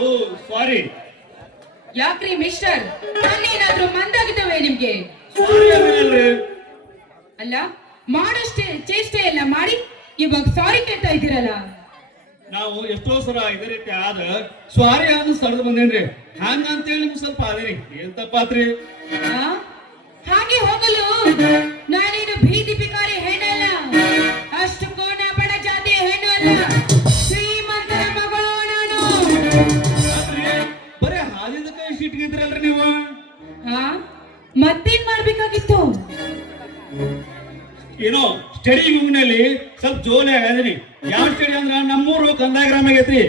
ಓ ಸಾರಿ. ಯಾಕ್ರಿ ಮಿಸ್ಟರ್, ನಾನೇನಾದ್ರೂ ಮಂದಾಗಿದ್ದವೇ ನಿಮ್ಗೆ? ಸಾರಿ ಅಂದ್ರೆ ಅಲ್ಲ, ಮಾಡಷ್ಟೇ ಚೇಷ್ಟೆ ಎಲ್ಲ ಮಾಡಿ ಇವಾಗ ಸಾರಿ ಕೇಳ್ತಾ ಇದ್ದೀರಲ್ಲ. ನಾವು ಎಷ್ಟೋ ಸಲ ಇದೇ ರೀತಿ ಆದ ಸ್ವಾರಿ ಆದ ಸಡ್ದು ಬಂದೇನ್ರಿ. ಹಂಗಂತೇಳಿ ನಿಮ್ಗೆ ಸ್ವಲ್ಪ ಆದ್ರಿ ಏನ್ ತಪ್ಪಾತ್ರಿ? ಆ? ಹಾಗೆ ಹೋಗಲು ನಾನೇನು ಬೀದಿ ಬಿಕಾರಿ ಹೆಣ್ಣಲ್ಲ, ಅಷ್ಟು ಕೋಣ ಬಡ ಜಾತಿಯ ಹೆಣ್ಣು ಅಲ್ಲ, ಶ್ರೀಮಂತರ ಮಗಳು ನಾನು. ಆದ್ರಿ ಬರೇ ಹಾದಿದ ಕೈ ಸಿಟ್ಗಿದ್ರಲ್ರಿ ನೀವು. ಹಾ, ಮತ್ತೇನ್ ಮಾಡ್ಬೇಕಾಗಿತ್ತು? ಏನೋ ಸ್ಟಡಿ ರೂಮ್ನಲ್ಲಿ ಸ್ವಲ್ಪ ಜೋಲಿ ಆಗದ್ರಿ. ಯಾವ ಸ್ಟಡಿ ಅಂದ್ರ ನಮ್ಮೂರು ಕಂದಾಯ ಗ್ರಾಮ ಆಗೈತ್ರಿ.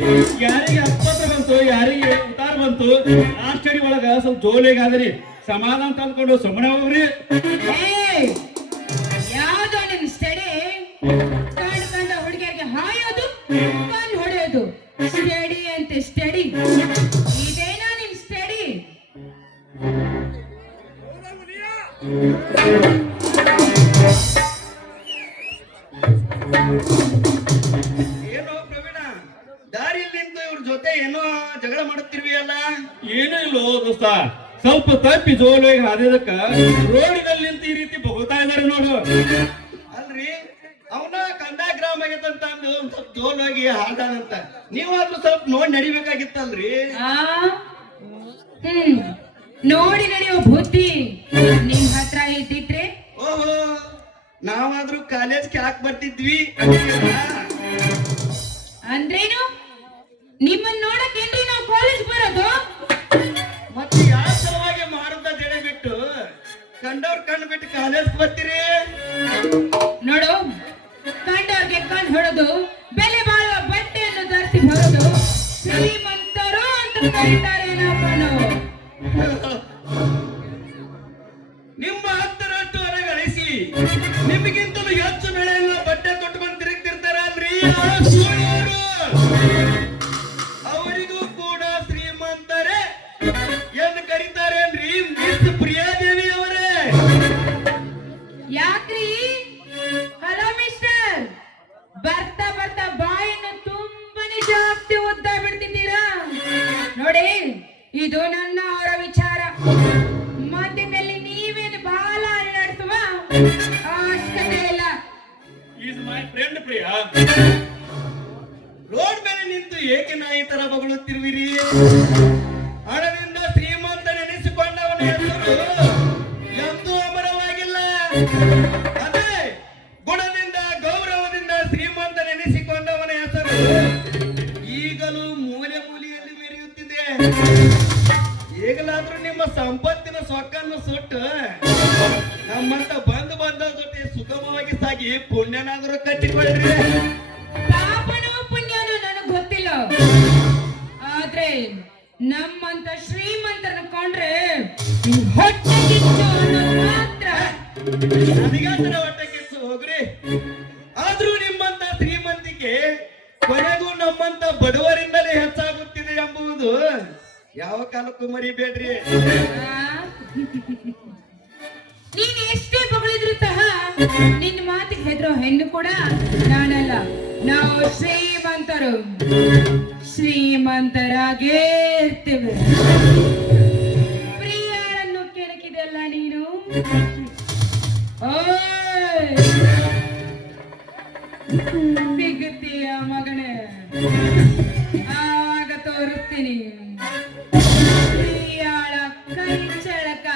ಯಾರಿಗೆ ಅಪ್ಪತ್ರ ಬಂತು, ಯಾರಿಗೆ ಉತ್ತಾರ ಬಂತು, ಆ ಸ್ಟಡಿ ಒಳಗ ಸ್ವಲ್ಪ ಜೋಲಿ ಆಗದ್ರಿ. ಸಮಾಧಾನ ತಂದ್ಕೊಂಡು ಸುಮ್ಮನೆ ಹೋಗ್ರಿ. ಯಾವ್ದೋ ನಿನ್ ಸ್ಟಡಿ? ಕಂಡ ಹುಡುಗಿಯರಿಗೆ ಹಾಯೋದು, ಕಣ್ ಹೊಡೆಯೋದು, ಸ್ಟಡಿ ಅಂತೆ ಸ್ಟಡಿ. ಇದೇನಾ ನಿನ್ ಸ್ಟಡಿ? ಏನೋ ಪ್ರವೀಣ, ದಾರಿಯಲ್ಲಿ ನಿಂತು ಇವ್ರ ಜೊತೆ ಏನೋ ಜಗಳ ಮಾಡುತ್ತಿರ್ವಿ ಅಲ್ಲ? ಏನೂ ಇಲ್ಲೋ ದೋಸ್ತ, ಸ್ವಲ್ಪ ತಪ್ಪಿ ಜೋಲಾಗಿ ಹಾದಿದಕ್ಕ ರೋಡಿನಲ್ಲಿ ನಿಂತು ಈ ರೀತಿ ಬಗೋತಾ ಇದಾರೆ ನೋಡು. ಅಲ್ರಿ, ಅವನ ಕಂದಾಯ ಗ್ರಾಮ ಆಗೈತಂತ ಅಂದು ಒಂದ್ ಸ್ವಲ್ಪ ಜೋಲಾಗಿ ಹಾಡಾನಂತ. ನೀವಾದ್ರೂ ಸ್ವಲ್ಪ ನೋಡಿ ನಡಿಬೇಕಾಗಿತ್ತಲ್ರಿ. ನೋಡಿ ನಡೆಯೋ ಬುದ್ಧಿ ನಿಮ್ ಹತ್ರ ಇದ್ದಿದ್ರೆ ಓಹೋ, ನಾವಾದ್ರೂ ಕಾಲೇಜ್ಗೆ ಯಾಕೆ ಬರ್ತಿದ್ವಿ ಅಂದ್ರೇನು? ನಿಮ್ಮನ್ನ ನೋಡಕ್ಕೇನ್ರಿ ನಾವು ಕಾಲೇಜ್ ಬರೋದು? ಮತ್ತೆ ಯಾವ ಸಲುವಾಗಿ ಮಾಡುದ ಜಡೆ ಬಿಟ್ಟು ಕಂಡವ್ರ ಕಣ್ಣು ಬಿಟ್ಟು ಕಾಲೇಜ್ ಬರ್ತೀರಿ? ನೋಡು, ಕಂಡವ್ರಿಗೆ ಕಣ್ ಹೊಡೆದು ಬೆಲೆ ಬಾಳುವ ಬಟ್ಟೆಯನ್ನು ಧರಿಸಿ ಬರೋದು ಶ್ರೀಮಂತರು ಅಂತ ಕರೀತಾರೆ ನಮ್ಮನ್ನು. ನಿಮ್ಮ ಹತ್ತರಷ್ಟು ಹಣ ಗಳಿಸಿ ನಿಮಗಿಂತಲೂ ಹೆಚ್ಚು ಬೆಳೆಯಲ್ಲ ಬಟ್ಟೆ ತೊಟ್ಕೊಂಡು ತಿರುಗ್ತಿರ್ತಾರ ಅಲ್ರಿ ಅವರಿಗೂ ಕೂಡ ಶ್ರೀಮಂತರೇ ಎಂದು ಕರೀತಾರೆ ಅಲ್ರಿ ಮಿಸ್ ಪ್ರಿಯಾದೇವಿ ಅವರೇ. ಯಾಕ್ರಿ? ಹಲೋ ಮಿಸ್ಟರ್, ಬರ್ತಾ ಬರ್ತಾ ಬಾಯನ್ನು ತುಂಬಾನೇ ಜಾಸ್ತಿ ಉದ್ದ ಬಿಡ್ತಿದ್ದೀರಾ. ನೋಡಿ, ಇದು ನನ್ನ ಅವರ ವಿಚಾರ. ಮಧ್ಯದಲ್ಲಿ ನೀವೇನು ಬಾಲ ನಡೆಸುವ ಅವಶ್ಯಕತೆ ಇಲ್ಲ. Is my friend Priya. Road ಮೇಲೆ ನಿಂತು ಏಕೆ ನಾಯಿ ತರ ಬಗಳುತ್ತಿರುವಿರಿ? ಹಣದಿಂದ ಶ್ರೀಮಂತ ನೆನೆಸಿಕೊಂಡವನ ಹೆಸರು ಎಂದೂ ಅಮರವಾಗಿಲ್ಲ. ಅದೇ ಗುಣದಿಂದ ಗೌರವದಿಂದ ಶ್ರೀಮಂತ ನೆನೆಸಿಕೊಂಡವನ ಹೆಸರು ಈಗಲೂ ಮೂಲೆ ಮೂಲೆಯಲ್ಲಿ ಮೆರೆಯುತ್ತಿದೆ. ಈಗಲಾದ್ರೂ ನಿಮ್ಮ ಸಂಪತ್ತಿನ ಸೊಕ್ಕನ್ನು ಸುಟ್ಟು ನಮ್ಮಂತ ಬಂಧು ಬಾಂಧವ ಜೊತೆ ಸುಗಮವಾಗಿ ಸಾಗಿ ಪುಣ್ಯನಾದರೂ ಕಟ್ಟಿಕೊಳ್ಳ್ರಿ. ಪಾಪನೋ ಪುಣ್ಯನೋ ನನಗೆ ಗೊತ್ತಿಲ್ಲ, ಆದ್ರೆ ನಮ್ಮಂತ ಶ್ರೀಮಂತರನ್ನ ಕೊಂಡ್ರೆ ಹೊಟ್ಟೆ ಕಿಚ್ಚು ಅನ್ನೋದು ಮಾತ್ರ. ನನಗಾತರ ಹೊಟ್ಟೆ ಕಿಚ್ಚು ಹೋಗ್ರಿ. ಆದ್ರೂ ನಿಮ್ಮಂತ ಶ್ರೀಮಂತಿಕೆ ಕೊನೆಗೂ ನಮ್ಮಂತ ಬಡವರಿಂದಲೇ ಹೆಚ್ಚಾಗುತ್ತಿದೆ ಎಂಬುದು ಯಾವ ಕಾಲಕ್ಕೂ ಮರಿಬೇಡ್ರಿ. ನೀನ್ ಎಷ್ಟೇ ಬಗಳಿದ್ರು ಸಹ ನಿನ್ನ ಮಾತಿಗೆ ಹೆದರೋ ಹೆಣ್ಣು ಕೂಡ ನಾನಲ್ಲ. ನಾವು ಶ್ರೀಮಂತರು, ಶ್ರೀಮಂತರಾಗೇ ಇರ್ತೇವೆ. ಪ್ರಿಯಾಳನ್ನು ಕೆಣಕಿದೆಲ್ಲ ನೀನು. ಓಯ್ ಸಿಗುತ್ತೀಯ ಮಗನೇ, ಆಗ ತೋರಿಸ್ತೀನಿ ಪ್ರಿಯಾಳ ಕೈ ಚಳಕ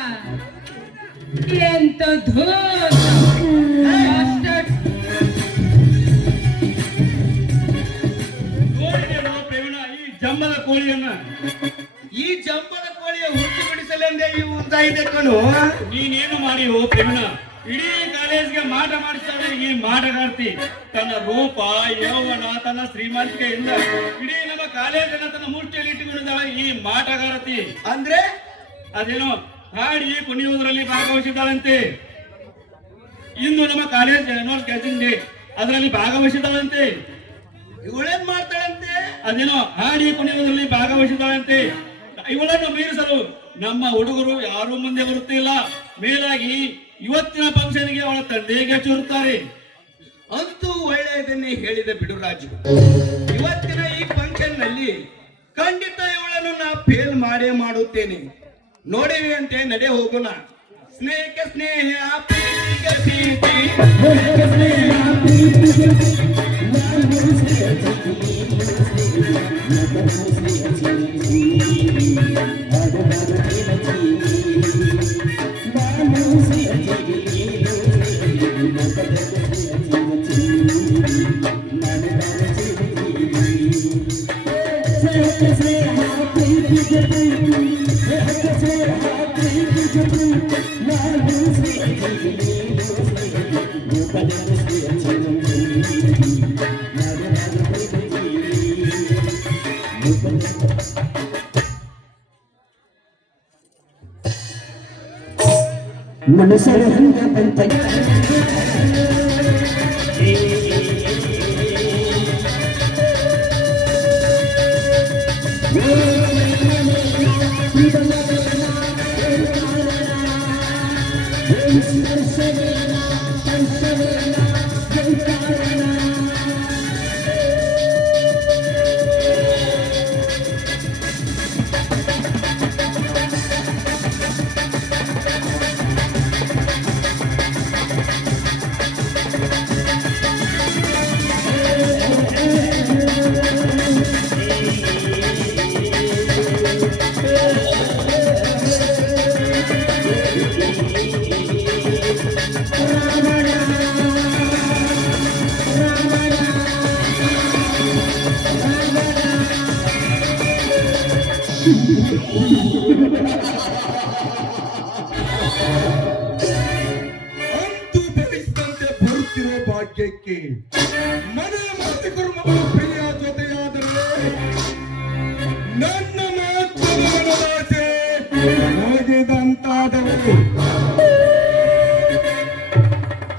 ಎಂತ ಧೂತ. ಈ ಜಂಬದ ಕೋಳಿಯನ್ನ, ಈ ಜಂಬದ ಕೋಳಿಯ ಹುಟ್ಟು ಬಿಡಿಸಲೆಂದೇ ಈ ಉಂಟಾಯಿದೆ ಕಣು. ನೀನೇನು ಮಾಡಿ ಹೋ ಪ್ರೇಮಣ, ಇಡೀ ಕಾಲೇಜ್ಗೆ ಮಾಟ ಮಾಡಿಸ್ತಾಳೆ ಈ ಮಾಟಗಾರ್ತಿ. ತನ್ನ ರೂಪ ಯೌವನ ತನ್ನ ಶ್ರೀಮಂತಿಕೆಯಿಂದ ಇಡೀ ನಮ್ಮ ಕಾಲೇಜನ್ನ ತನ್ನ ಮುಷ್ಟಿಯಲ್ಲಿ ಇಟ್ಟುಕೊಂಡಿದ್ದಾಳೆ ಈ ಮಾಟಗಾರತಿ. ಅಂದ್ರೆ ಅದೇನೋ ಹಾಡಿ ಕುಣಿಯುವುದರಲ್ಲಿ ಭಾಗವಹಿಸಿದ್ದಾಳಂತೆ. ಇಂದು ನಮ್ಮ ಕಾಲೇಜ್ ಆನ್ಯುವಲ್ ಕ್ಯಾಚಿಂಗ್ ಡೇ, ಅದರಲ್ಲಿ ಭಾಗವಹಿಸಿದ್ದಾಳಂತೆ. ಇವಳೇನ್ ಮಾಡ್ತಾಳಂತೆ? ಅದೇನೋ ಹಾಡಿ ಕುಣಿಯುವುದರಲ್ಲಿ ಭಾಗವಹಿಸಿದ್ದಾಳಂತೆ. ಇವಳನ್ನು ಮೀರಿಸಲು ನಮ್ಮ ಹುಡುಗರು ಯಾರು ಮುಂದೆ ಬರುತ್ತಿಲ್ಲ. ಮೇಲಾಗಿ ಇವತ್ತಿನ ಫಂಕ್ಷನ್ಗೆ ಅವಳ ತಂದೆಗೆ ಚೂರುತ್ತಾರೆ. ಅಂತೂ ಒಳ್ಳೆಯದನ್ನೇ ಹೇಳಿದ ಬಿಡು ರಾಜು. ಇವತ್ತಿನ ಈ ಫಂಕ್ಷನ್ ನಲ್ಲಿ ಖಂಡಿತ ಇವಳ ಫೇಲ್ ಮಾಡೇ ಮಾಡುತ್ತೇನೆ. ನೋಡಿವಿ ಅಂತೆ ನಡೆ ಹೋಗೋಣ. ಸ್ನೇಹಕ್ಕೆ ಸ್ನೇಹ, ಪ್ರೀತಿಗೆ ಪ್ರೀತಿ. ಮನಸರ ಹಂಗ ಬಂತ ಅಂತೂ ಬಯಸಿದಂತೆ ಬರುತ್ತಿರೋ ಭಾಗ್ಯಕ್ಕೆ ಮನೆಯ ಮಾತಿಕರು ಮಗಳು ಪ್ರಿಯ ಜೊತೆಯಾದರೆ ನನ್ನ ಮಾತೃ ಹೋಗಿದಂತಾದವರು.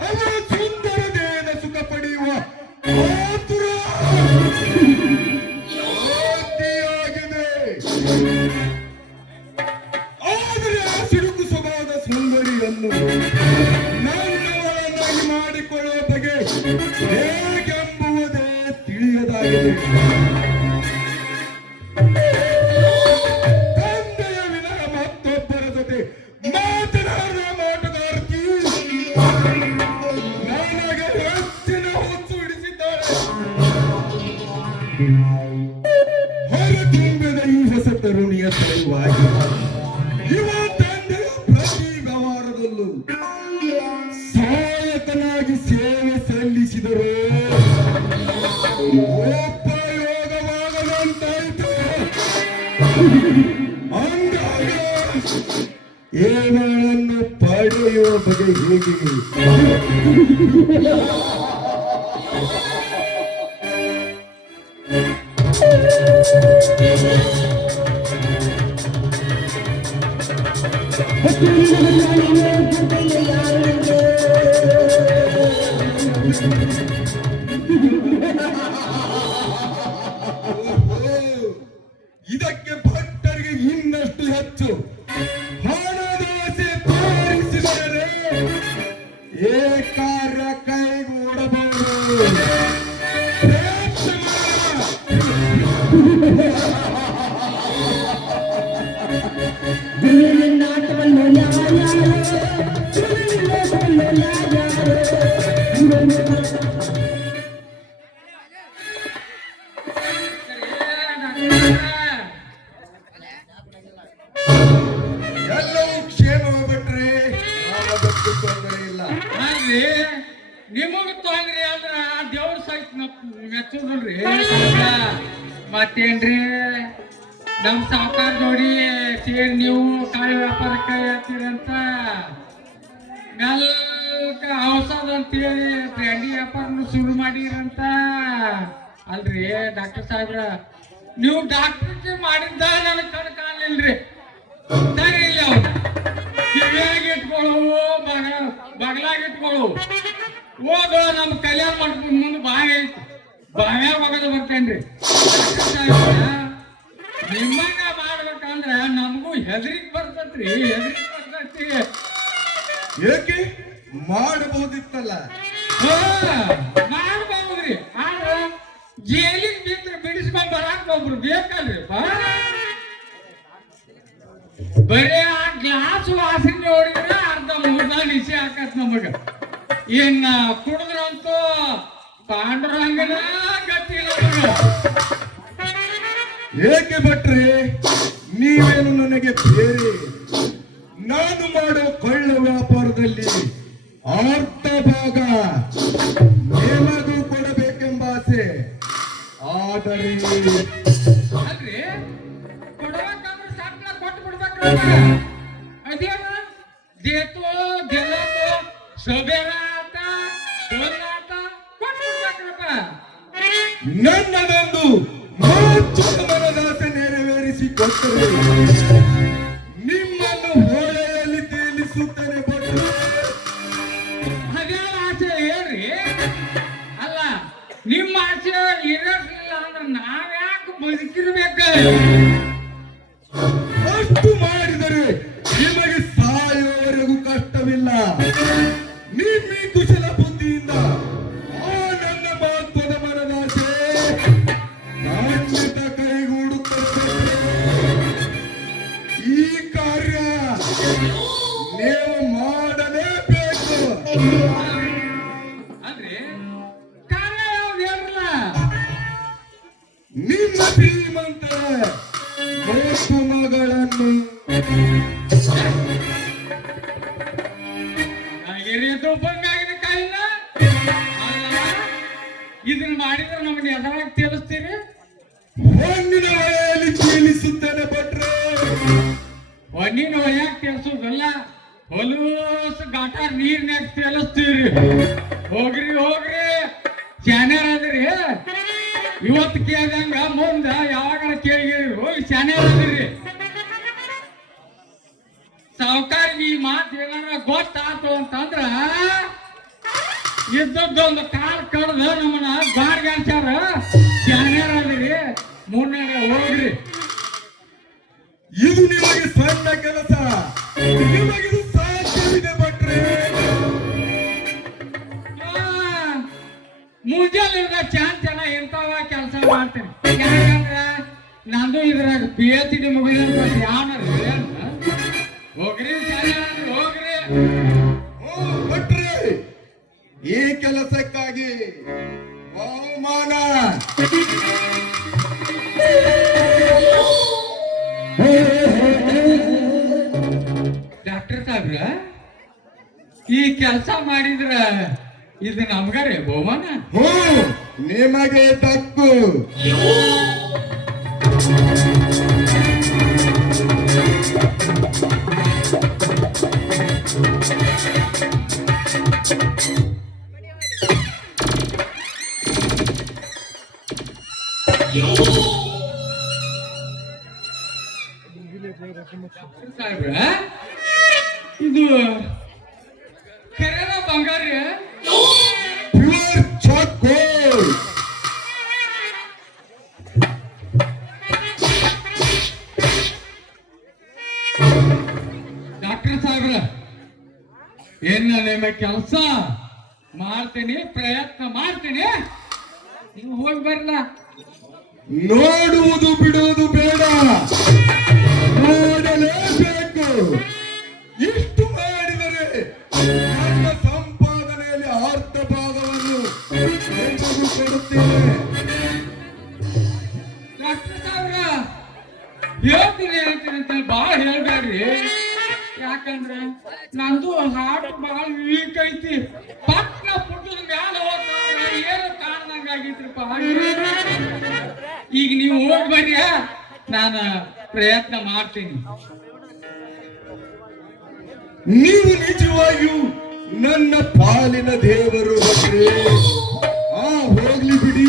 ಅವರ ಸುಂದರದೇನ ಸುಖ ಪಡೆಯುವ ಆತುರ ಅತಿಯಾಗಿದೆ. ಆದರೆ ಆ ಸಿಡುಕು ಸ್ವಭಾವದ ಸುಂದರಿಯನ್ನು ನನ್ನವರನ್ನಾಗಿ ಮಾಡಿಕೊಳ್ಳುವ ಬಗೆ ಹೇಗೆಂಬುವುದೇ ತಿಳಿಯದಾಗಿದೆ. ತಂದೆಯ ವಿನಃ ಮತ್ತೊಬ್ಬರ ಜೊತೆ ಮಾತನಾಡುವ ಮಾಟಗಾರ್ತಿ ನನಗೆ ಹೆಚ್ಚಿನ ಹುಚ್ಚು ಹಿಡಿಸಿದ್ದಾಳೆ. ಹೊರತುಂಬಿದ ಈ ಹೊಸ ತರುಣಿಯ ಸಲುವಾಗಿ ಯುವ ತಂದೆಯ ಪ್ರತಿ ವ್ಯವಹಾರದಲ್ಲೂ ಸಹಾಯಕನಾಗಿ ಸೇವೆ ಸಲ್ಲಿಸಿದರು. ಉಪಯೋಗವಾಗದಂತಾಯಿತು. ಅಂದಾಗ ಏಗಳನ್ನು ಪಡೆಯುವ ಬಗೆ ಹೇಗೆ? ಇದಕ್ಕೆ ಭಕ್ತರಿಗೆ ಇನ್ನಷ್ಟು ಹೆಚ್ಚು ಹಣದಾಸೆ ತೋರಿಸಿದರೆ ಏ ಕಾರ್ಯ ಕೈಗೂಡಬಹುದು. ಎಲ್ಲವೂ ಕ್ಷೇಮ ಬಿಟ್ರೆ ಯಾವುದಕ್ಕೂ ತೊಂದರೆ ಇಲ್ಲ. ನಿಮಗ ತೊಂದ್ರೆ ಅಂದ್ರ ದೇವ್ರ ಸಹಿತ ಮೆಚ್ಚುದ್ರಿ. ಮತ್ತೇನ್ರಿ ನಮ್ ಸಾವುಕಾರ ನೋಡಿ ಸೇರಿ ನೀವು ಕಾಯಿ ವ್ಯಾಪಾರಕ್ಕೆ ಹಾಕ್ತೀರಂತ ಮೆಲ್ಕ ಔಷಧ ಅಂತೇಳಿ ಬ್ರ್ಯಾಂಡಿ ವ್ಯಾಪಾರನು ಶುರು ಮಾಡಿರಂತ. ಅಲ್ರಿ ಡಾಕ್ಟರ್ ಸಾಹೇಬ್ರ, ನೀವು ಡಾಕ್ಟರ್ ಮಾಡಿದ್ದ ನನಗೆ ಕಣ್ ಕಾಣಲಿಲ್ರಿ. ಸರಿ ಇಲ್ಲ ಅವ್ರು ಕಿವಿಯಾಗಿ ಇಟ್ಕೊಳ್ಳು, ಬಗಲಾಗಿ ಇಟ್ಕೊಳ್ಳು. ಹೋಗ ನಮ್ಮ ಕಲ್ಯಾಣ ಮಾಡ್ಕೊಂಡು ಮುಂದೆ ಬಾವಿ ಐತಿ, ಬಾವ್ಯಾಗ ಹೋಗೋದು ಬರ್ತೇನ್ರಿ. ನಿಮ್ಮಂಗ ಮಾಡ್ಬೇಕಂದ್ರ ನಮಗೂ ಹೆದರಿಕೆ ಬರ್ತೈತ್ರಿ, ಹೆದರಿಕೆ ಬರ್ತೈತಿ. ಏಕೆ ಮಾಡಬಹುದಿತ್ತಲ್ಲ? ಮಾಡ್ಬಹುದ್ರಿ, ಆದ್ರ ಜೈಲಿಗೆ ಬಿದ್ರೆ ಬಿಡಿಸ್ಕೊಂಡ್ ಬರಾಕ ಒಬ್ರು ಬೇಕಲ್ರಿ. ನಮಗ ಇನ್ನ ಕುಡಿದ್ರಂತೂ ಪಾಂಡುರಂಗನ ಗತಿ ನಮಗ. ಏಕೆ ಭಟ್ರೆ, ನೀವೇನು ನನಗೆ ಬೇರೆ? ನಾನು ಮಾಡೋ ಕಳ್ಳ ವ್ಯಾಪಾರದಲ್ಲಿ ಅರ್ಧ ಭಾಗ ನಿಮಗೂ ಕೊಡಬೇಕೆಂಬ ಆಸೆ. ಆದರೆ ಅಲ್ರಿ ಕೊಡ್ಬೇಕಂದ್ರೆ ಸಣ್ಣ ಕೊಟ್ಟು ಬಿಡ್ಬೇಕಲ್ಲ. ಅದೇನ ಜೇತು ಗೆಲ್ಲತ್ತು ಸೊಬೇರ ಆತ ಡೊಲ್ಲ ಆತ ಕೊಟ್ಟು ಬಿಡ್ಬೇಕ್ರಪ್ಪ. ನನ್ನದೊಂದು ಮೋಚದ ಮನದಾಸೆ ನೆರವೇರಿಸಿ ಕೊಟ್ಟರೆ ನಿಮ್ಮನ್ನು ಹೊಳೆಯಲ್ಲಿ ತೇಲಿಸುತ್ತೇನೆ ಭಟ್ರೆ. ಅದೇ ಆಸೆ ಹೇಳ್ರಿ. ಅಲ್ಲ ನಿಮ್ಮ ಆಸೆ ಇರಲಿಲ್ಲ ಅಂದ್ರೆ ನಾವ್ಯಾಕೆ ಬದುಕಿರ್ಬೇಕು? ಅಷ್ಟು ಮಾಡಿದರೆ ನಿಮಗೆ ಸಾಯುವವರೆಗೂ ಕಷ್ಟವಿಲ್ಲ. ನಿಮ್ಮ ಈ ಕುಶಲ ಬುದ್ಧಿಯಿಂದ ಆ ನನ್ನ ಮಹತ್ವದ ಮನದಾಸೆ ಖಂಡಿತ ಕೈಗೂಡುತ್ತದೆ. ಈ ಕಾರ್ಯ ನೀವು ಮಾಡಲೇಬೇಕು. ಅಂದ್ರೆ ಕಾರ್ಯ ಯಾವ್ದು ಹೇಳ್ರಲ್ಲ. ನಿಮ್ಮ ಶ್ರೀಮಂತರ ಮೂರು ಮಗಳನ್ನು ಹಿರಿಯದು ಬಂಗಾಗಿದೆ ಕಾಯಿಲ್ಲ. ಅಲ್ಲ ಇದನ್ನ ಮಾಡಿದ್ರೆ ನಮ್ಮನ್ನ ಎದರಾಗ ತೇಲಿಸ್ತೀರಿ? ಹೊನ್ನಿನ ಹೊಳೆಯಲ್ಲಿ ತೇಲಿಸುತ್ತೇನೆ ಭಟ್ರೆ. ಹೊನ್ನಿನ ಒಯ್ಯಾಕ ತೇಲ್ಸೋದಲ್ಲ, ಹೊಲೂಸ್ ಘಾಟ ನೀರ್ನ್ಯಾಗ ತೇಲಿಸ್ತೀರಿ. ಹೋಗ್ರಿ ಹೋಗ್ರಿ, ಚಾನ್ಯಾರ ಅದ್ರಿ. ಇವತ್ತು ಕೇಳ್ದಂಗ ಮುಂದ ಯಾವಾಗ ಕೇಳಿರಿ, ಹೋಗಿ ಚಾನ್ಯಾರ ಅದ್ರಿ. ಸಾವುಕಾರಿಗೆ ಈ ಮಾತು ಏನಾರ ಗೊತ್ತಾತು ಅಂತಂದ್ರ ಇದ್ದದ್ದೊಂದು ಕಾಲ್ ಕಡ್ದ ನಮ್ಮನ್ನ ಬಾರ್ಗೆ ಅನ್ಸಾರ. ಚಾನ್ಯಾರ ಅದ್ರಿ, ಮುನ್ನಡೆ ಹೋಗ್ರಿ. ಇದು ನಿಮಗೆ ಸಣ್ಣ ಕೆಲಸ, ನಿಮಗಿದು ಸಾಧ್ಯವಿದೆ ಭಟ್ರೆ. ಮುಂಜಾನೆ ಚಾನ್ಸ್ ಎಲ್ಲ ಇಂಥವ ಕೆಲಸ ಮಾಡ್ತೇನೆ. ಯಾಕಂದ್ರ ನಂದು ಇದ್ರಾಗ PhD ಮುಗಿದ ಯಾವನಾರ ಹೋಗ್ರಿ ಚಾನ್ಯಾರ ಹೋಗ್ರಿ. ಭಟ್ರೆ, ಈ ಕೆಲಸಕ್ಕಾಗಿ ಬಹುಮಾನ. ಡಾಕ್ಟರ್ ಸಾಹೇಬ್ರ, ಈ ಕೆಲಸ ಮಾಡಿದ್ರ ಇದು ನಮ್ಗಾರೆ ಬಹುಮಾನ? ನಿಮಗೆ ತಕ್ಕು. ಸಾಹೇಬ್ರ, ಇದು ಕರೆನ ಬಂಗಾರ? ಪ್ಯೂರ್ ಚಾಕೋಲ್. ಡಾಕ್ಟರ್ ಸಾಹೇಬ್ರ, ಏನ ನಿಮ್ಮ ಕೆಲಸ ಮಾಡ್ತೀನಿ, ಪ್ರಯತ್ನ ಮಾಡ್ತೀನಿ. ನೀವು ಹೋಗಿ ಬರ್ಲ. ನೋಡುವುದು ಬಿಡುವುದು ಬೇಡ, ನೋಡಲೇಬೇಕು. ಇಷ್ಟು ಮಾಡಿದರೆ ನನ್ನ ಸಂಪಾದನೆಯಲ್ಲಿ ಅರ್ಧ ಭಾಗವನ್ನು ನಿಮಗೂ ಕೊಡುತ್ತೇನೆ. ಡಾಕ್ಟರ್ ಸಾಹೇಬ್ರ, ಹೇಳ್ತೀನಿ ಅಂತ ಭಾಳ ಹೇಳ್ಬೇಡ್ರಿ. ಯಾಕಂದ್ರೆ ನಂದು ಹಾಡು ಭಾಳ ವೀಕ್ ಐತಿ. ಪಟ್ನ ಪುಟ್ಟದ ಮ್ಯಾಲ ಹೋಗ್ತಾರ, ಏನು ಕಾಣ್ದಂಗ ಆಗೈತ್ರಿಪ್ಪ. ಈಗ ನೀವು ಹೋಗಿ ಬರ್ರಿ, ನಾನು ಪ್ರಯತ್ನ ಮಾಡ್ತೀನಿ. ನೀವು ನಿಜವಾಗಿಯೂ ನನ್ನ ಪಾಲಿನ ದೇವರು ಭಟ್ರೆ. ಹೋಗ್ಲಿ ಬಿಡಿ,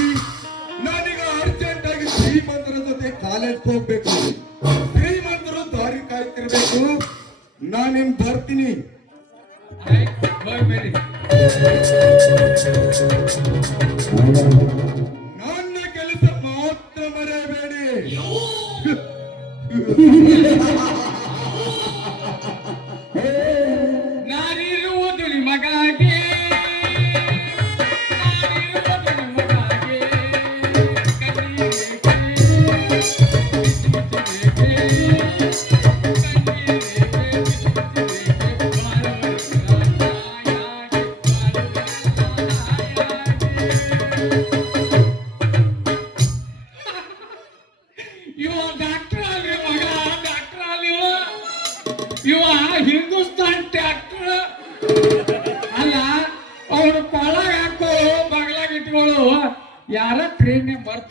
ನಾನೀಗ ಅರ್ಜೆಂಟ್ ಆಗಿ ಶ್ರೀಮಂತರ ಜೊತೆ ಕಾಲೇಜ್ ಹೋಗ್ಬೇಕು. ಶ್ರೀಮಂತರು ದಾರಿ ಕಾಯ್ತಿರ್ಬೇಕು. ನಾನೇನ್ ಬರ್ತೀನಿ. ಆಯ್ತು, ಹೋಗಿ ಬರ್ರಿ. ನನ್ನ ಕೆಲಸ ಮಾತ್ರ ಮರೆಯಬೇಡಿ. ನಾನಿರುವುದು ನಿಮಗಾಗಿ, ನಾನಿರುವುದು ನಿಮಗಾಗಿ. ಕಣ್ಣೀರೇಕೆ,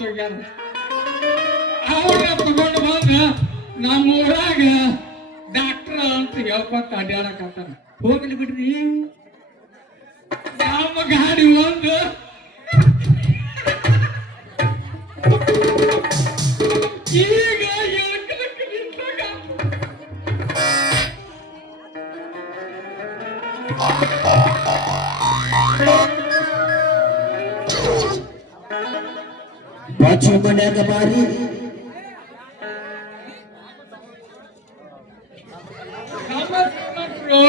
ಹೋಗ್ಯಾರ. ಅವ್ರ ತಗೊಂಡು ಬಂದ ನಮ್ಮೂರಾಗ ಡಾಕ್ಟರ್ ಅಂತ ಹೇಳ್ಕೊತ ಅಡ್ಯಾಡಕತ್ತಾನ. ಹೋಗ್ಲಿ ಬಿಡ್ರಿ, ನಮ್ಮ ಗಾಡಿ ಒಂದು ಈಗ ಎಳ್ಕಲಕ್ಕೆ ನಿಂತಾಗ ಬಾಚು ಮನ್ಯಾಗ ಮಾರಿ ನಮ್ಮ ಶ್ರೀಮಂತರು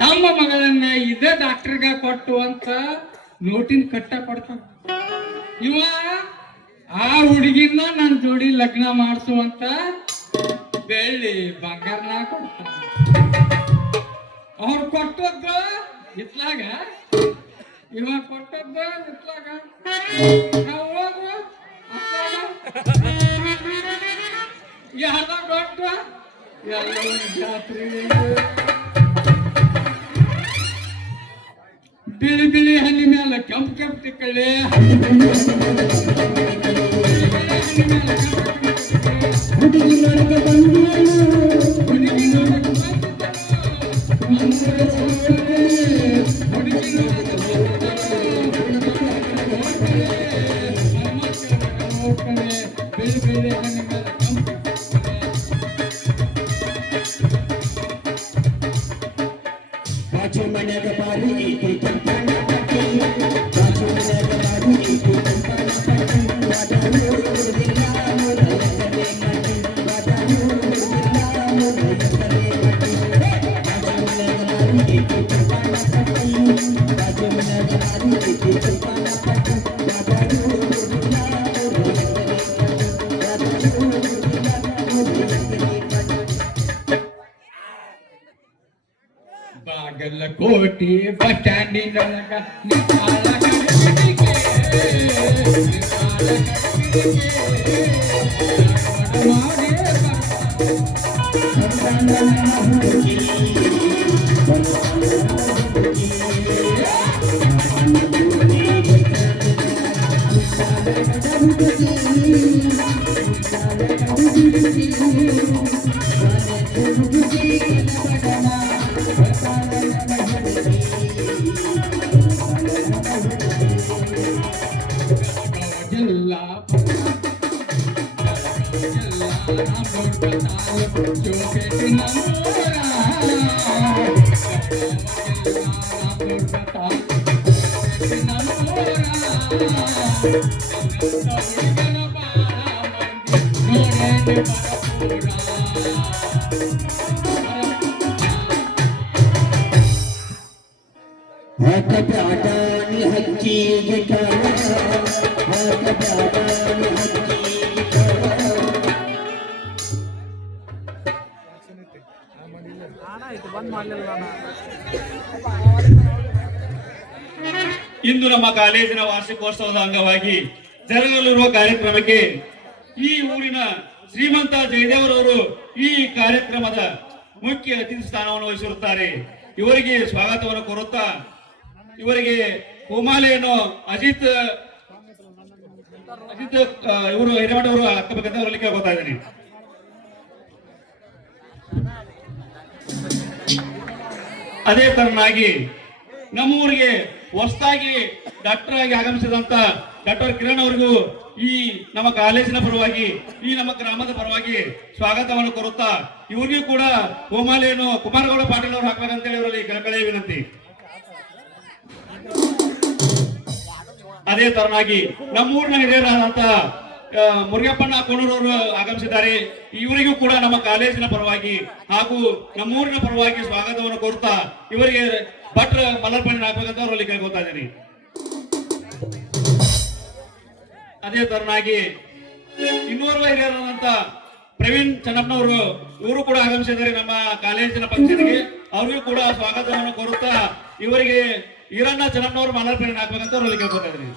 ತಮ್ಮ ಮಗಳನ್ನ ಇದೇ ಡಾಕ್ಟರ್ಗ ಕೊಟ್ಟು ಅಂತ ನೋಟಿನ ಕಟ್ಟ ಕೊಡ್ತಾನ. ಇವ ಆ ಹುಡುಗಿನ ನನ್ನ ಜೋಡಿ ಲಗ್ನ ಮಾಡಿಸುವಂತ ಬೆಳ್ಳಿ ಬಂಗಾರನ ಕೊಡ್ತಾನ. ಅವ್ರು ಕೊಟ್ಟದ್ದು ಇತ್ಲಾಗ, ಇವ ಕೊಟ್ಟದ್ದು ಇತ್ಲಾಗ, ನಾವು ಹೋಗುವ ಯಾರ ಕೊಟ್ಟು ಎಲ್ಲ ಜಾತ್ರೆ ಬಿಳಿ ಬಿಳಿ ಹಣ್ಣಿ ಮೇಲೆ ಕೆಂಪು ಕೆಂಪು ತಿಕ್ಕಳ್ಳಿ, ಹುಡುಗಿ ನೋಡಕ ಬಂದೇನು ಹುಡುಗಿ ನೋಡಕ್ ಹುಡುಗಿ ನೋಡಕ್ ಬಿಳಿ ಬಿಳಿ ಹಣ್ಣಿ ಮೇಲೆ ಕೆಂಪು ಬಾಚು ಮನ್ಯಾಗ ಮಾರಿ ಈಕೆ ಕೆಂಪಣ್ಣ ಪಟ್ಟಿ ಬಾಚು ಮನ್ಯಾಗ ಮಾರಿ ಈಕೆ ಕೆಂಪಣ್ಣ ಪಟ್ಟಿ ಬಾದಾಮಿ ಹುಡುಗಿಲ್ಲ ಮುರಳಕಲೆ ಮಟ್ಟಿ ಬಾದಾಮಿ ಹುಡುಗಿಲ್ಲ ಮುರಳಕಲೆ ಮಟ್ಟಿ ಬಾಚು ಮನ್ಯಾಗ ಮಾರಿ ಈಕೆ ಕೆಂಪಣ್ಣ ಪಟ್ಟಿ ಬಾಚು ಮನ್ಯಾಗ ಮಾರಿ ಈಕೆ ಕೆಂಪಣ್ಣ ಪಟ್ಟಿ ಬಾದಾಮಿ ಹುಡುಗಿಲ್ಲ ಮುರಳಕಲೆ ಮಟ್ಟಿ ಬಾದಾಮಿ ಹುಡುಗಿಲ್ಲ ಮುರಳಕಲೆ ಮಟ್ಟಿ ಬಾಗಲಕೋಟೆ ಬಸ್ ಸ್ಟ್ಯಾಂಡಿನೊಳಗ ನಿಂತಾಳ ಕಡಬಿಡಿಗೆ, ನಿಂತಾಳ ಕಡಬಿಡಿಗೆ, ಮಾಡೇ ಜಿಲ್ಲಾ ಜೋಕೆಟಿ ನಮ್ಮೂರ ಹಾಕಬ್ಯಾಡಾನಿ ಹಕ್ಕಿಗೆ ಕಾಲ ಹಾಕಬ್ಯಾಡಾನಿ ಹಕ್ಕಿಗೆ ಕಾಲ ಇಂದು ನಮ್ಮ ಕಾಲೇಜಿನ ವಾರ್ಷಿಕೋತ್ಸವದ ಅಂಗವಾಗಿ ಜರುಗಲಿರುವ ಕಾರ್ಯಕ್ರಮಕ್ಕೆ ಈ ಊರಿನ ಶ್ರೀಮಂತ ಜಯದೇವರವರು ಈ ಕಾರ್ಯಕ್ರಮದ ಮುಖ್ಯ ಅತಿಥಿ ಸ್ಥಾನವನ್ನು ವಹಿಸಿರುತ್ತಾರೆ. ಇವರಿಗೆ ಸ್ವಾಗತವನ್ನು ಕೋರುತ್ತಾ ಇವರಿಗೆ ಹೂಮಾಲೆಯನ್ನು ಅಜಿತ್ ಇವರು ಹಿರೇಮಠ ಅವರು ಹಾಕಬೇಕಂತ ಅವರಲ್ಲಿ ಕೇಳ್ಕೊತಾ ಇದ್ದೀನಿ. ಅದೇ ತರನಾಗಿ ನಮ್ಮೂರಿಗೆ ಹೊಸದಾಗಿ ಡಾಕ್ಟರ್ ಆಗಿ ಆಗಮಿಸಿದಂತ ಡಾಕ್ಟರ್ ಕಿರಣ್ ಅವರಿಗೂ ಈ ನಮ್ಮ ಕಾಲೇಜಿನ ಪರವಾಗಿ ಈ ನಮ್ಮ ಗ್ರಾಮದ ಪರವಾಗಿ ಸ್ವಾಗತವನ್ನು ಕೋರುತ್ತಾ ಇವರಿಗೂ ಕೂಡ ಹೂಮಾಲೆಯನ್ನು ಕುಮಾರಗೌಡ ಪಾಟೀಲ್ ಅವರು ಹಾಕ್ಬೇಕಂತೇಳಿ ಇವರಲ್ಲಿ ಕಳಕಳಿಯ ವಿನಂತಿ. ಅದೇ ತರನಾಗಿ ನಮ್ಮೂರಿನ ಹಿರಿಯರಾದಂತ ಮುರುಗಪ್ಪಣ್ಣ ಕೋಣೂರವರು ಆಗಮಿಸಿದ್ದಾರೆ. ಇವರಿಗೂ ಕೂಡ ನಮ್ಮ ಕಾಲೇಜಿನ ಪರವಾಗಿ ಹಾಗೂ ನಮ್ಮೂರಿನ ಪರವಾಗಿ ಸ್ವಾಗತವನ್ನು ಕೋರುತ್ತಾ ಇವರಿಗೆ ಭಟ್ರ ಮಲರ್ಪಣಿ ಹಾಕ್ಬೇಕಂತ ಅವರಲ್ಲಿ ಕೇಳ್ಕೊತಾ ಇದ್ದೀನಿ. ಅದೇ ತರನಾಗಿ ಇನ್ನೋರ್ವ ಹಿರಿಯರಾದಂತ ಪ್ರವೀಣ್ ಚೆನ್ನಪ್ಪನವರು ಇವರು ಕೂಡ ಆಗಮಿಸಿದ್ದಾರೆ ನಮ್ಮ ಕಾಲೇಜಿನ ಫಂಕ್ಷನ್ಗೆ. ಅವರಿಗೂ ಕೂಡ ಸ್ವಾಗತವನ್ನು ಕೋರುತ್ತಾ ಇವರಿಗೆ ಈರಣ್ಣ ಚೆನ್ನಪ್ಪನವರು ಮಲರ್ಪಣಿ ಹಾಕ್ಬೇಕಂತ ಅವರಲ್ಲಿ ಕೇಳ್ಕೊತಾ ಇದ್ದೀನಿ.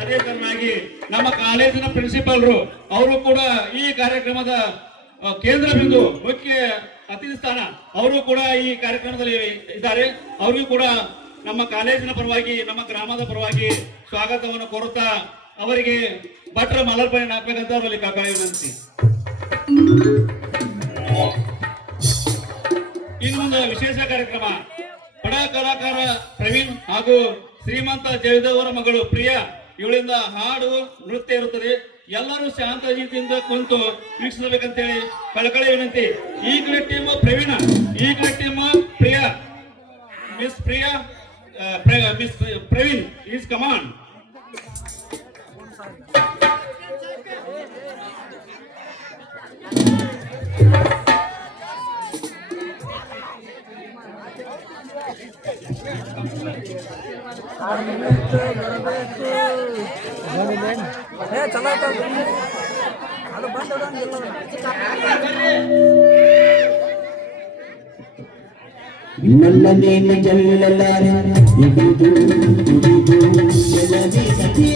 ಅದೇ ತರನಾಗಿ ನಮ್ಮ ಕಾಲೇಜಿನ ಪ್ರಿನ್ಸಿಪಾಲ್ರು ಅವರು ಕೂಡ ಈ ಕಾರ್ಯಕ್ರಮದ ಕೇಂದ್ರ ಬಿಂದು ಮುಖ್ಯ ಅತಿಥಿ ಸ್ಥಾನ ಅವರು ಕೂಡ ಈ ಕಾರ್ಯಕ್ರಮದಲ್ಲಿ ಇದ್ದಾರೆ. ಅವರಿಗೂ ಕೂಡ ನಮ್ಮ ಕಾಲೇಜಿನ ಪರವಾಗಿ ನಮ್ಮ ಗ್ರಾಮದ ಪರವಾಗಿ ಸ್ವಾಗತವನ್ನು ಕೋರುತ್ತಾ ಅವರಿಗೆ ಭಟ್ರ ಮಲರ್ಪಣೆ ಹಾಕ್ಬೇಕಂತ ಅವರಲ್ಲಿ ಕಳಕಳಿ ವಿನಂತಿ. ಇನ್ನು ಒಂದು ವಿಶೇಷ ಕಾರ್ಯಕ್ರಮ, ಬಡ ಕಲಾಕಾರ ಪ್ರವೀಣ್ ಹಾಗೂ ಶ್ರೀಮಂತ ಜಯದೇವರ ಮಗಳು ಪ್ರಿಯಾ ಇವಳಿಂದ ಹಾಡು ನೃತ್ಯ ಇರುತ್ತದೆ. ಎಲ್ಲರೂ ಶಾಂತ ರೀತಿಯಿಂದ ಕುಂತು ವೀಕ್ಷಿಸಬೇಕಂತೇಳಿ ಕಳಕಳಿ ವಿನಂತಿ. ಈ ಕಡೆ ಟೀಮ್ ಪ್ರವೀಣ, ಈ ಕಡೆ team Priya. Miss Priya, miss Praveen is command. ನನ್ನದೇನು ಜಲ್ಲಲಾರೆ ಇದುದು ಜಲವೇ ಕಥೆ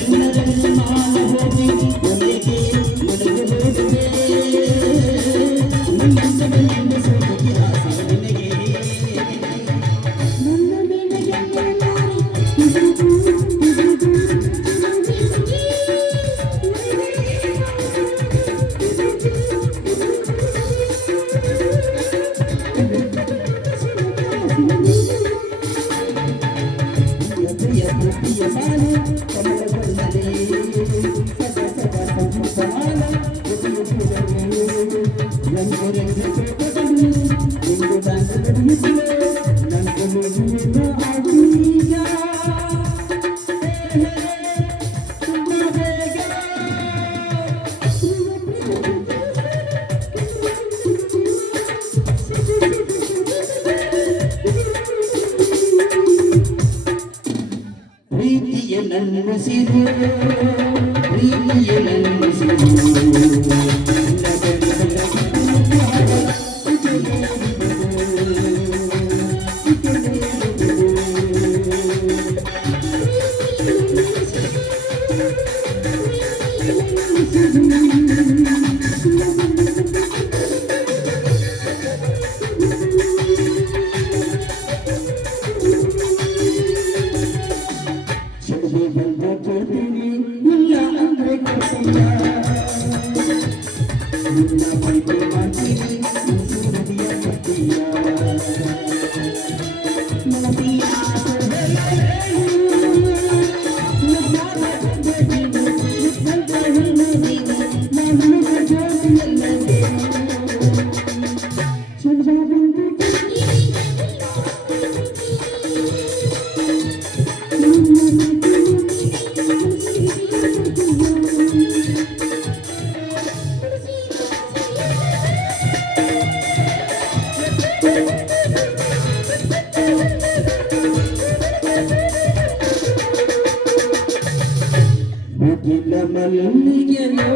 ಎಲ್ಲರನ್ನು ಮಾನ ಹೋಗಿ ಒಲೆಗೆ ಮುಳುಗು ಹೋಗುವೆ ನನ್ನದನ್ನು ಸೋಗಿ ಆಸೆ ನಿನಗೆ ನನ್ನದೇನು ಜಲ್ಲಲಾರೆ ಪ್ರೀತಿಯ ನನ್ನ ಸಿರು ಪ್ರೀತಿಯ ನನ್ನ ಸಿರು ಮುಗಿಲ ಮಲ್ಲಿಗೆಯೋ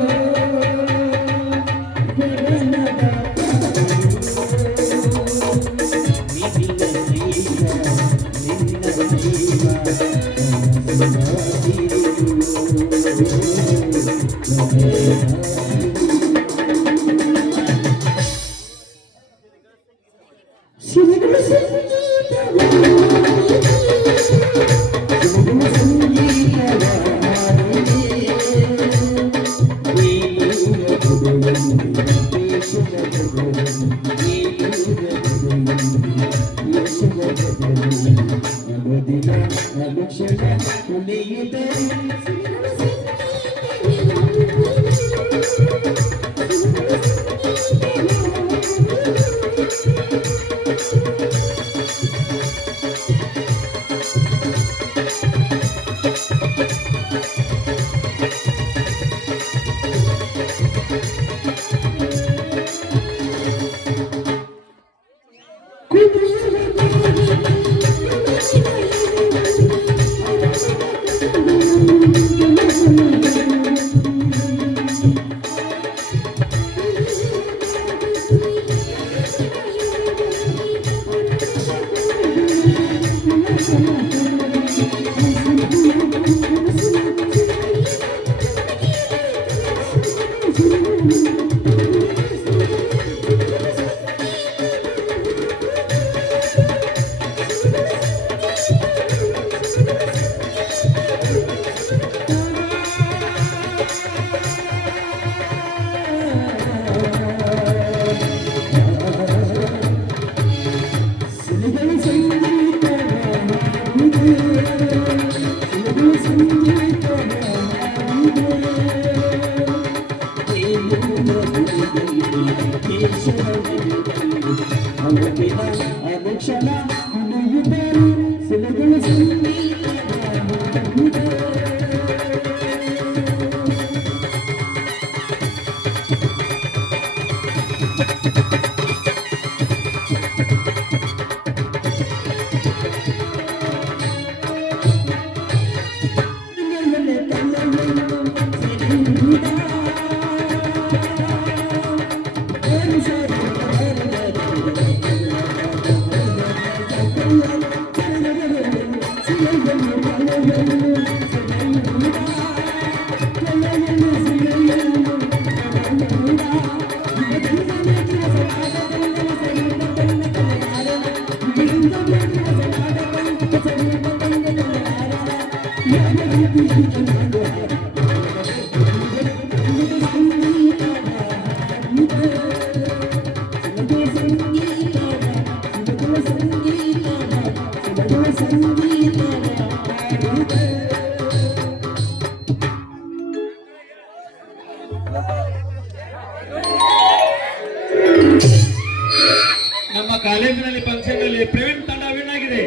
ನಮ್ಮ ಕಾಲೇಜಿನಲ್ಲಿ ಫಂಕ್ಷನ್ ಅಲ್ಲಿ ಪ್ರವೀಣ್ ತಂಡ ವಿನ್ ಆಗಿದೆ.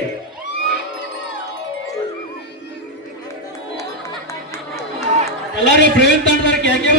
ಎಲ್ಲರೂ ಪ್ರವೀಣ್ ತಂಡದಕ್ಕೆ ಯಾಕೆ